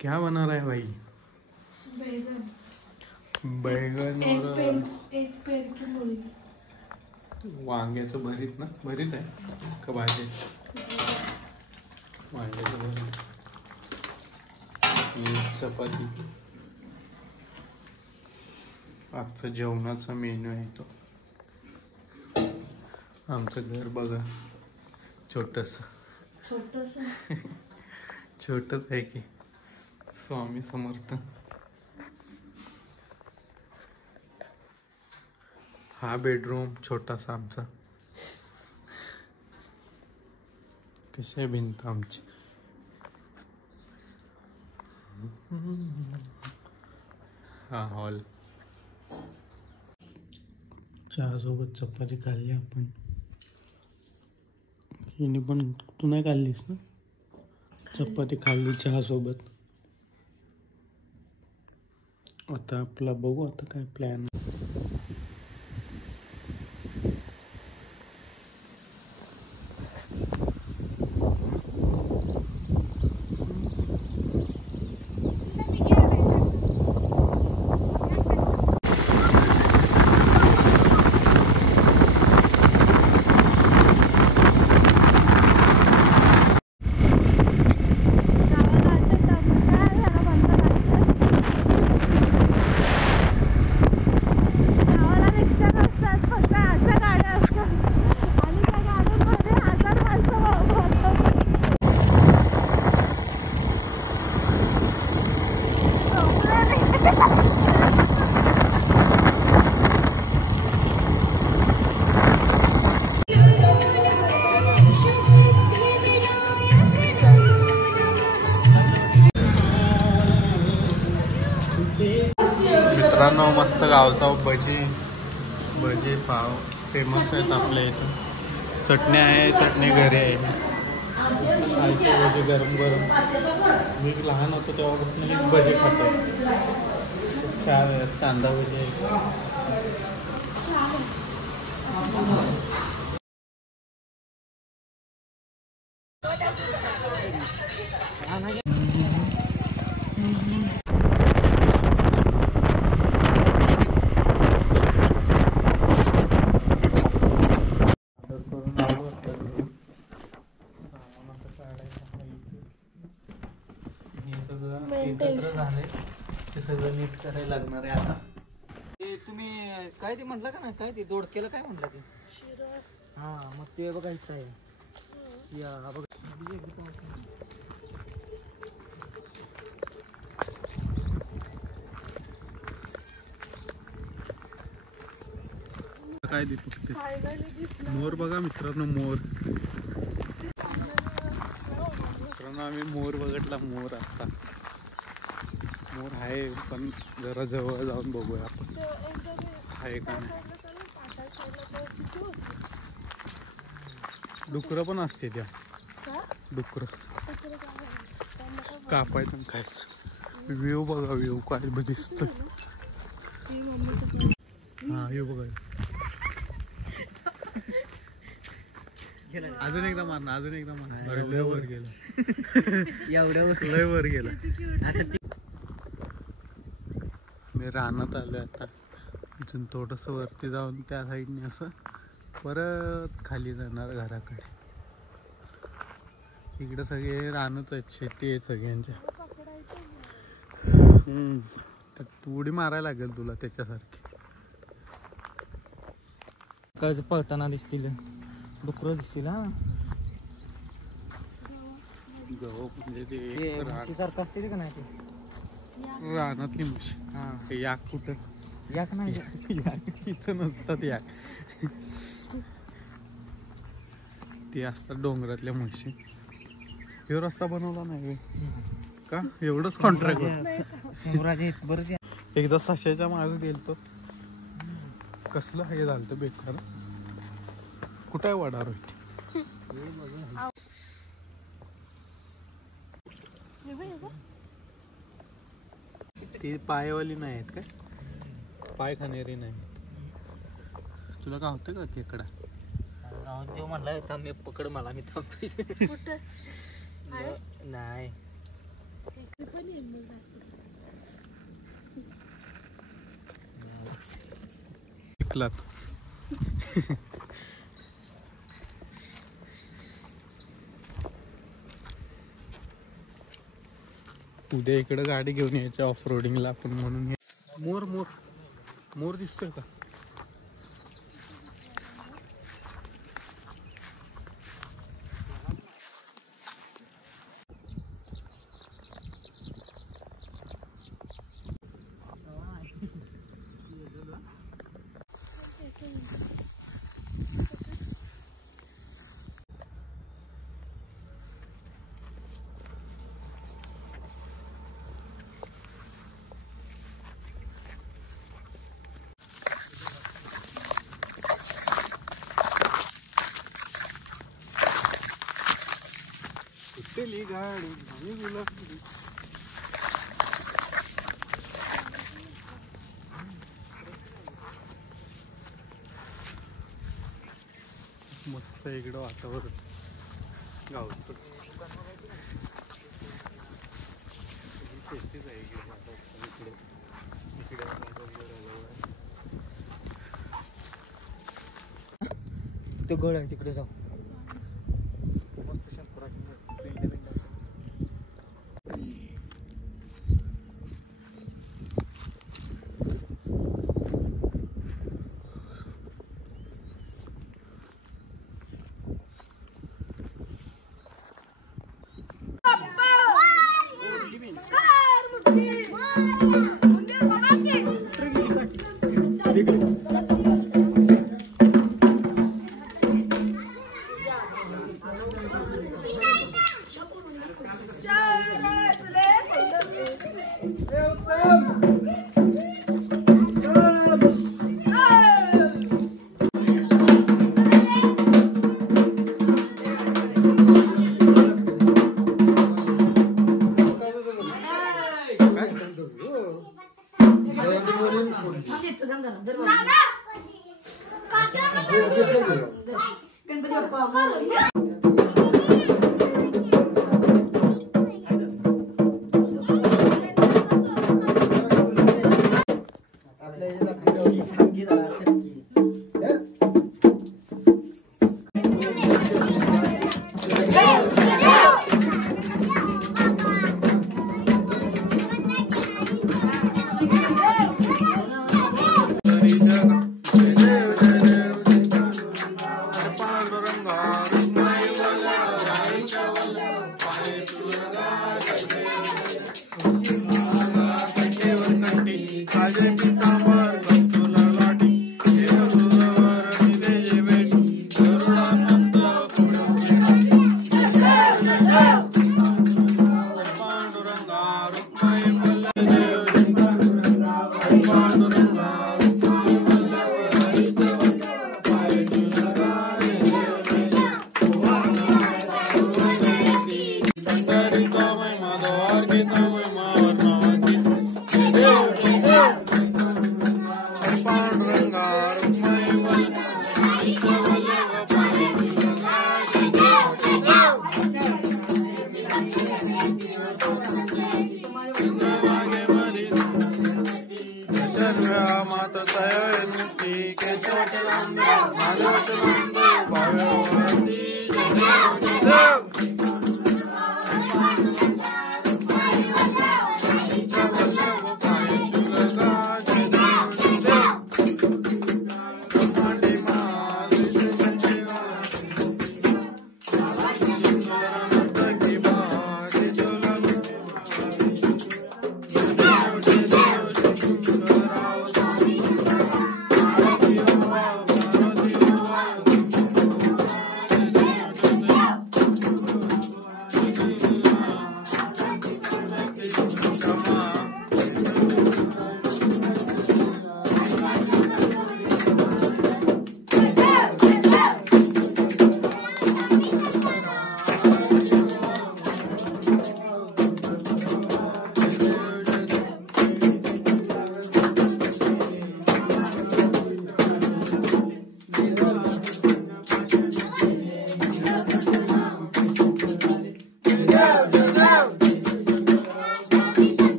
क्या बना रहा है भाई? बैगन और एक पेड़ की मूली। वांग्याचं भरीत ना? भरीत आहे का भाजी? वांग्याचं भरीत, चपाती. आजचा जेवणाचा मेनू आहे तो. आमचं घर बघा, छोटस छोटच आहे की. स्वामी समर्थ. हा बेडरूम छोटासा आमचा. कशी आहे भिंत आमची. हा हॉल. चहा सोबत चपाती खाल्ली आपण. हिने पण तू नाही खाल्लीस ना? चपाती खाल्ली चहा सोबत. आता आपला बघू आता काय प्लॅन. मित्रांनो मस्त गावचा भजी पाव फेमस आहेत आपल्या इथं. चटणी आहे, चटणी घरी आहे. खायची भजी गरम गरम. मी लहान होतो तेव्हापासून भजी खातो. छान कांदा भजी. एकत्र झाले ते सगळं नीट करायला लागणार आहे आता. ते तुम्ही काय ते म्हटलं का ना, काय ते दोडकेला काय म्हटलं ते? हा मग ते बघायचं आहे. या बघ काय देतो मोर बघा मित्रांनो. मित्रांनो आम्ही मोर बघितला. मोर आता मोर आहे पण जरा जवळ जाऊन बघूया आपण आहे का नाही. डुकरं पण असते त्या. डुकरं कापायचं आणि खायचं. व्ह्यू बघा, व्ह्यू काय दिसत. हा व्ह्यू बघा. अजून एकदा मारणार, अजून एकदा मारणार. लय वर गेला. एवढ्यावर लय वर गेला. मी रानात आलोय आता. इथून थोडस वरती जाऊन त्या साईडने असं परत खाली जाणार घराकडे. इकडे सगळे रानच आहेत, शेती आहे सगळ्यांच्या. उडी मारायला लागेल तुला त्याच्यासारखी. काय पळताना दिसतील डुकरं दिसतील. हा गहू म्हणजे ते म्हशी सारखं असते का नाही ते रानातली म्हशी. हा ते याक कुठं याक नाही. इथं नसतात याक. ते असतात डोंगरातल्या म्हशी. हे रस्ता बनवला नाही का एवढंच कॉन्ट्रॅक्ट? शिवराज आहेत बरं. एकदा सशाच्या मागे गेलतो, कसलं हे झालं बेकार. कुठं आहे वडा रोटी? ती पायवाली नाही आहेत काय? पाय खाणारी नाही. तुला काय होतं का खेकडा? तो म्हणला थांब मी पकड मला, मी थांबतोय. कुठं नाही शिकलात. उद्या इकडे गाडी घेऊन यायची ऑफ रोडिंगला आपण म्हणून. मोर मोर मोर दिसतोय का? गाडी मस्त इकडं वातावरण गावचं. शेतीच आहे इकडे. तो गड आहे तिकडे जाऊ.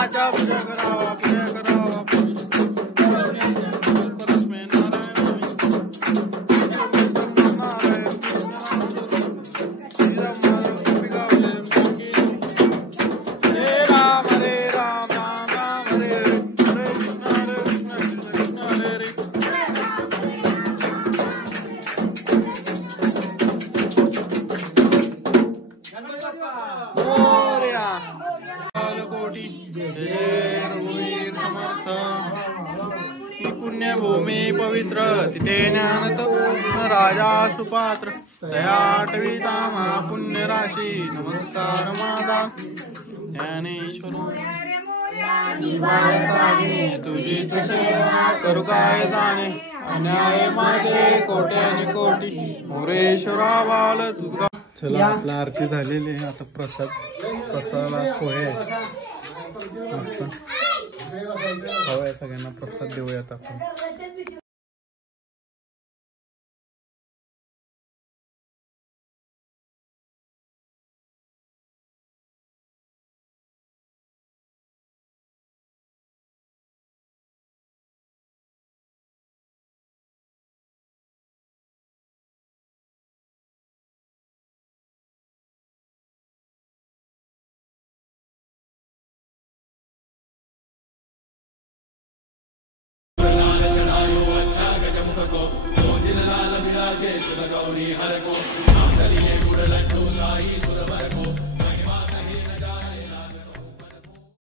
विठ्ठलाच्या पूजा करावा पूजा करावा परस्मै पुण्यभूमी पवित्र तिथे ज्ञानत राजा सुपात्र दयाटविता महापुण्य राशी नमस्कार माता ज्ञानेश्वर तुझी सेवा करू काय जाणे अन्याय माझे कोट्याने कोटी मोरेश्वरा बाल तुझा. चला आपला आरती झालेली आहे. आता प्रसादाला पोहे मस्त खाऊया सगळ्यांना प्रसाद देऊयात आपण. गौरी हर को